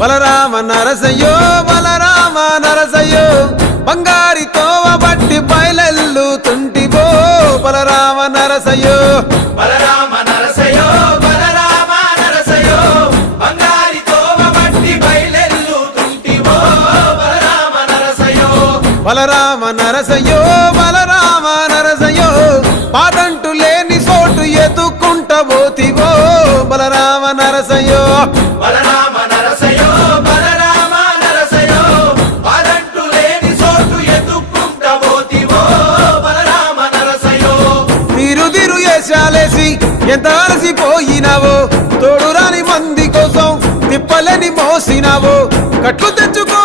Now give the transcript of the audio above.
బలరామ నరసయ్యో బలరామ నరసయ్యో బంగారి తోవ బట్టి బయలెల్లుతుంటివో బలరామ నరసయ్యో బలరామ నరసయ్యో బలరామ నరసయ్యో బంగారి తోవ బట్టి బయలెల్లుతుంటివో బలరామ నరసయ్యో బలరామ నరసయ్యో బలరామ నరసయ్యో పాదంటు లేని చోటు ఎత్తుకుంటబోతివో బలరామ నరసయ్యో బలరామ నరసయ్యో బలరామ నరసయ్యో పాదంటు లేని చోటు ఎత్తుకుంటబోతివో బలరామ నరసయ్యో తిరు వేషాలేసి ఎంత అలసిపోయినావో తోడురాని మంది కోసం తిప్పలని మోసినావో కట్లు తెచ్చుకో